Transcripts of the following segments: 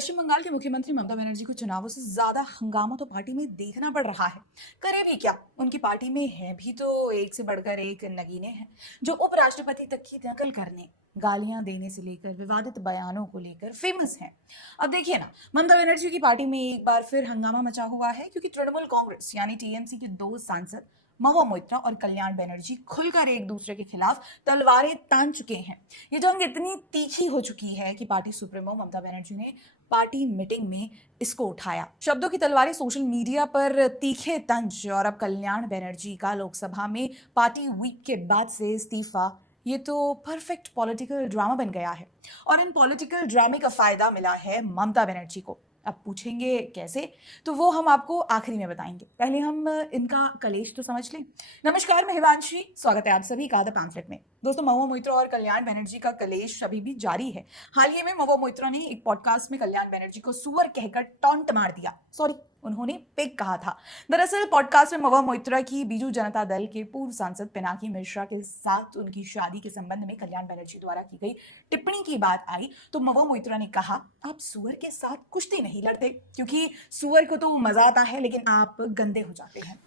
पश्चिम बंगाल के मुख्यमंत्री ममता बनर्जी को चुनावों से ज्यादा हंगामा तो पार्टी में देखना पड़ रहा है। करे भी क्या, उनकी पार्टी में है भी तो एक से बढ़कर एक नगीने हैं जो उपराष्ट्रपति तक की नकल करने, गालियां देने से लेकर विवादित बयानों को लेकर फेमस हैं। अब देखिए ना, ममता बनर्जी की पार्टी में एक बार फिर हंगामा मचा हुआ है क्योंकि तृणमूल कांग्रेस यानी टीएमसी के दो सांसद महुआ मोइत्रा और कल्याण बनर्जी खुलकर एक दूसरे के खिलाफ तलवारें तान चुके हैं। ये जंग इतनी तीखी हो चुकी है कि पार्टी सुप्रीमो ममता बनर्जी ने पार्टी मीटिंग में इसको उठाया। शब्दों की तलवारें सोशल मीडिया पर तीखे तंज और अब कल्याण बनर्जी का लोकसभा में पार्टी वीक के बाद से इस्तीफा, ये तो परफेक्ट पॉलिटिकल ड्रामा बन गया है। और इन पॉलिटिकल ड्रामे का फायदा मिला है ममता बनर्जी को। अब पूछेंगे कैसे, तो वो हम आपको आखिरी में बताएंगे। पहले हम इनका कलेश तो समझ लें। नमस्कार, मैं हिमांशी, स्वागत है आप सभी का द पैम्फलेट में। दोस्तों, महुआ मोइत्रा और कल्याण बनर्जी का कलेश अभी भी जारी है। हाल ही में महुआ मोइत्रा ने एक पॉडकास्ट में कल्याण बनर्जी को सुअर कहकर टॉन्ट मार दिया। सॉरी, उन्होंने पिग कहा था। दरअसल पॉडकास्ट में महुआ मोइत्रा की बीजू जनता दल के पूर्व सांसद पिनाकी मिश्रा के साथ उनकी शादी के संबंध में कल्याण बनर्जी द्वारा की गई टिप्पणी की बात आई तो महुआ मोइत्रा ने कहा, आप सुअर के साथ कुश्ती नहीं लड़ते क्योंकि सुअर को तो मजा आता है लेकिन आप गंदे हो जाते हैं।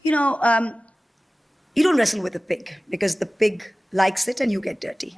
You don't wrestle with a pig because the pig likes it and you get dirty.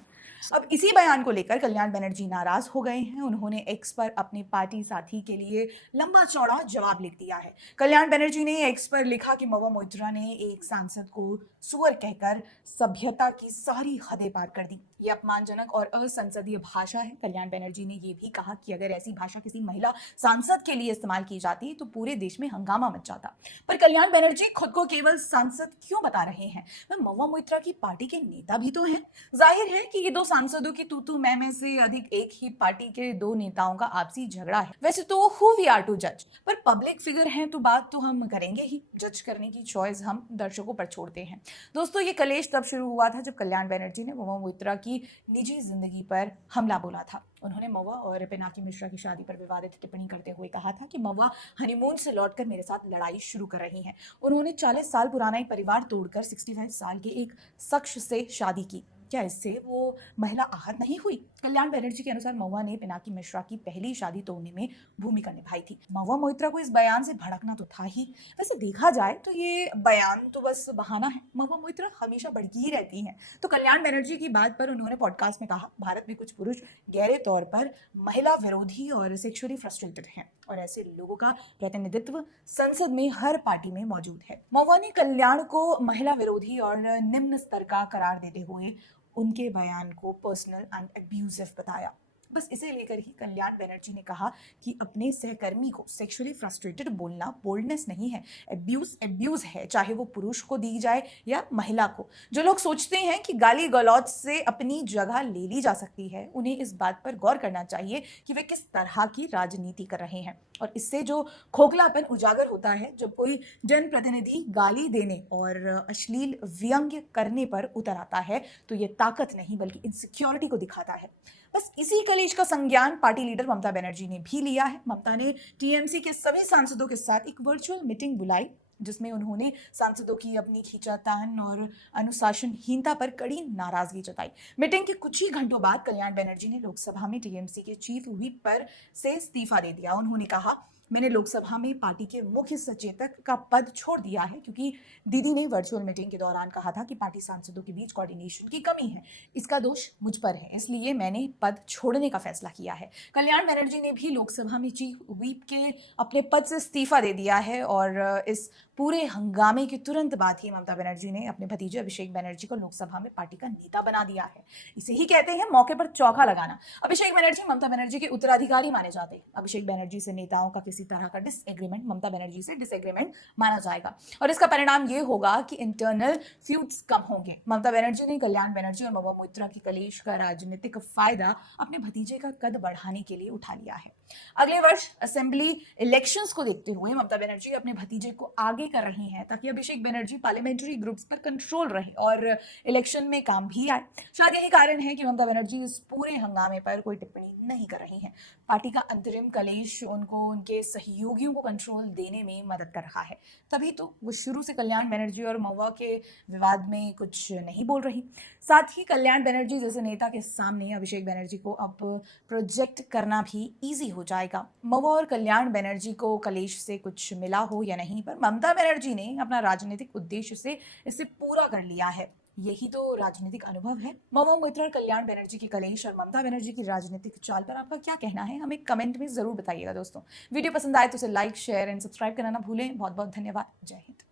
अब इसी बयान को लेकर कल्याण बनर्जी नाराज हो गए हैं। उन्होंने एक्स पर अपने पार्टी साथी के लिए लंबा चौड़ा जवाब लिख दिया है। कल्याण बनर्जी ने एक्स पर लिखा कि महुआ मोइत्रा ने एक सांसद को सुअर कहकर सभ्यता की सारी हदें पार कर दी। ये अपमानजनक और असंसदीय भाषा है। कल्याण बनर्जी ने ये भी कहा कि अगर ऐसी भाषा किसी महिला सांसद के लिए इस्तेमाल की जाती तो पूरे देश में हंगामा मच जाता। पर कल्याण बनर्जी खुद को केवल सांसद क्यों बता रहे हैं? वह महुआ मोइत्रा की पार्टी के नेता भी तो हैं। जाहिर है कि ये दो सांसदों की तू मैं से अधिक एक ही पार्टी के दो नेताओं का आपसी झगड़ा है। वैसे तो हु वी आर टू जज, पर पब्लिक फिगर हैं तो बात तो हम करेंगे ही। जज करने की चॉइस हम दर्शकों पर छोड़ते हैं। दोस्तों, ये कलेश तब शुरू हुआ था जब कल्याण बनर्जी ने महुआ मोइत्रा की निजी जिंदगी पर हमला बोला था। उन्होंने महुआ और पिनाकी मिश्रा की शादी पर विवादित टिप्पणी करते हुए कहा था कि महुआ हनीमून से लौटकर मेरे साथ लड़ाई शुरू कर रही हैं। उन्होंने 40 साल पुराना एक परिवार तोड़कर 65 साल के एक शख्स से शादी की। क्या इससे वो महिला आहत नहीं हुई? कल्याण बनर्जी के अनुसार महुआ ने पिनाकी मिश्रा की पहली शादी तोड़ने में भूमिका निभाई थी। महुआ मोइत्रा को इस बयान से भड़कना तो था ही। वैसे देखा जाए तो ये बयान तो बस बहाना है। महुआ मोइत्रा हमेशा भड़की ही रहती हैं। तो कल्याण बनर्जी की बात पर उन्होंने पॉडकास्ट में कहा, भारत में कुछ पुरुष गहरे तौर पर महिला विरोधी और सेक्सुअली फ्रस्ट्रेटेड हैं और ऐसे लोगों का प्रतिनिधित्व संसद में हर पार्टी में मौजूद है। महुआ ने कल्याण को महिला विरोधी और निम्न स्तर का करार देते हुए उनके बयान को पर्सनल एंड अब्यूजिव बताया। बस इसे लेकर ही कल्याण बनर्जी ने कहा कि अपने सहकर्मी को सेक्सुअली फ्रस्ट्रेटेड बोलना बोल्डनेस नहीं है, एब्यूज है, चाहे वो पुरुष को दी जाए या महिला को। जो लोग सोचते हैं कि गाली गलौज से अपनी जगह ले ली जा सकती है, उन्हें इस बात पर गौर करना चाहिए कि वे किस तरह की राजनीति कर रहे हैं। और इससे जो खोखलापन उजागर होता है जब कोई जनप्रतिनिधि गाली देने और अश्लील व्यंग्य करने पर उतर आता है, तो ये ताकत नहीं बल्कि इनसिक्योरिटी को दिखाता है। बस इसी कलेश का संज्ञान पार्टी लीडर ममता बनर्जी ने भी लिया है। ममता ने टीएमसी के सभी सांसदों के साथ एक वर्चुअल मीटिंग बुलाई जिसमें उन्होंने सांसदों की अपनी खींचातान और अनुशासनहीनता पर कड़ी नाराजगी जताई। मीटिंग के कुछ ही घंटों बाद कल्याण बनर्जी ने लोकसभा में टीएमसी के चीफ व्हिप पर से इस्तीफा दे दिया। उन्होंने कहा, मैंने लोकसभा में पार्टी के मुख्य सचेतक का पद छोड़ दिया है क्योंकि दीदी ने वर्चुअल मीटिंग के दौरान कहा था कि पार्टी सांसदों के बीच कोऑर्डिनेशन की कमी है। इसका दोष मुझ पर है, इसलिए मैंने पद छोड़ने का फैसला किया है। कल्याण बनर्जी ने भी लोकसभा में चीफ व्हिप के अपने पद से इस्तीफा दे दिया है और इस पूरे हंगामे के तुरंत बाद ही ममता बनर्जी ने अपने भतीजे अभिषेक बनर्जी को लोकसभा में पार्टी का नेता बना दिया है। इसे ही कहते हैं मौके पर चौका लगाना। अभिषेक बनर्जी ममता बनर्जी के उत्तराधिकारी माने जाते हैं। अभिषेक बनर्जी से नेताओं का किसी तरह का डिसएग्रीमेंट ममता बनर्जी से डिसएग्रीमेंट माना जाएगा और इसका परिणाम ये होगा कि इंटरनल फ्यूड्स कम होंगे। ममता बनर्जी ने कल्याण बनर्जी और महुआ मोइत्रा के कलेश का राजनीतिक फायदा अपने भतीजे का कद बढ़ाने के लिए उठा लिया है। अगले वर्ष असेंबली इलेक्शंस को देखते हुए ममता बनर्जी अपने भतीजे को आगे कर रही हैं ताकि अभिषेक बनर्जी पार्लियामेंट्री ग्रुप्स पर कंट्रोल रहे और इलेक्शन में काम भी आए। शायद यही कारण है कि ममता बनर्जी इस पूरे हंगामे पर कोई टिप्पणी नहीं कर रही हैं। पार्टी का अंतरिम कलेश उनको उनके सहयोगियों को कंट्रोल देने में मदद कर रहा है। तभी तो वो शुरू से कल्याण बनर्जी और महुआ के विवाद में कुछ नहीं बोल रही। साथ ही कल्याण बनर्जी जैसे नेता के सामने अभिषेक बनर्जी को अब प्रोजेक्ट करना भी ईजी हो जाएगा। मवा और कल्याण बनर्जी को कलेश से कुछ मिला हो या नहीं, पर ममता बनर्जी ने अपना राजनीतिक उद्देश्य से इसे पूरा कर लिया है। यही तो राजनीतिक अनुभव है। मवा मोइत्रा और कल्याण बनर्जी की कलेश और ममता बनर्जी की राजनीतिक चाल पर आपका क्या कहना है, हमें कमेंट में जरूर बताइएगा दोस्तों। वीडियो पसंद आए तो उसे लाइक, शेयर एंड सब्सक्राइब करना ना भूलें। बहुत बहुत धन्यवाद। जय हिंद।